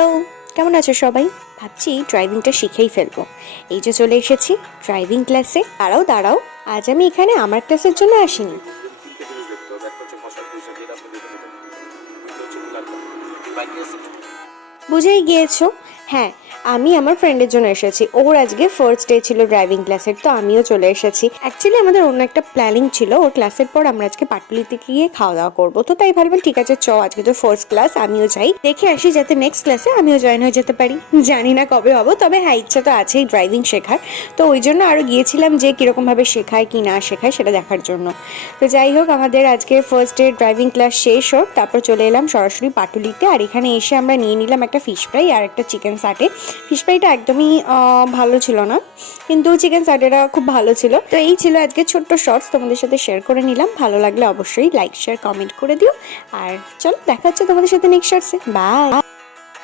Hello, কেমন আছো সবাই? ভাবছি ড্রাইভিংটা শিখেই ফেলবো। এই যে চলে এসেছি ড্রাইভিং ক্লাসে। দাঁড়াও দাঁড়াও, আজ আমি এখানে আমার ক্লাসের জন্য আসিনি। বুঝেই গিয়েছো। হ্যাঁ, আমি আমার ফ্রেন্ডের জন্য এসেছি। ওর আজকে ফার্স্ট ডে ছিল ড্রাইভিং ক্লাসের, তো আমিও চলে এসেছি। অ্যাকচুয়ালি আমাদের অন্য একটা প্ল্যানিং ছিল, ওর ক্লাসের পর আমরা আজকে পাটুলিতে গিয়ে খাওয়া দাওয়া করবো। তো তাই ভাবলাম ঠিক আছে, আজকে তো ফার্স্ট ক্লাস, আমিও যাই, দেখে আসি যাতে নেক্সট ক্লাসে আমিও জয়েন হয়ে যেতে পারি। জানি না কবে হবো, তবে হ্যাঁ, ইচ্ছা তো আছেই ড্রাইভিং শেখার। তো ওই জন্য আরও গিয়েছিলাম যে কীরকমভাবে শেখায় কি না শেখায় সেটা দেখার জন্য। তো যাই হোক, আমাদের আজকে ফার্স্ট ডে ড্রাইভিং ক্লাস শেষ হোক, তারপর চলে এলাম সরাসরি পাটুলিতে। আর এখানে এসে আমরা নিয়ে নিলাম একটা ফিশ ফ্রাই আর একটা চিকেন সাটে। ফিশ ফ্রাইটা একদমই ভালো ছিল না, কিন্তু চিকেন সাটেটা খুব ভালো ছিল। তো এই ছিল আজকে ছোট্ট শর্টস, তোমাদের সাথে শেয়ার করে নিলাম। ভালো লাগলে অবশ্যই লাইক শেয়ার কমেন্ট করে দিও। আর চলো, দেখা হচ্ছে তোমাদের সাথে নেক্সট শর্টসে। বাই।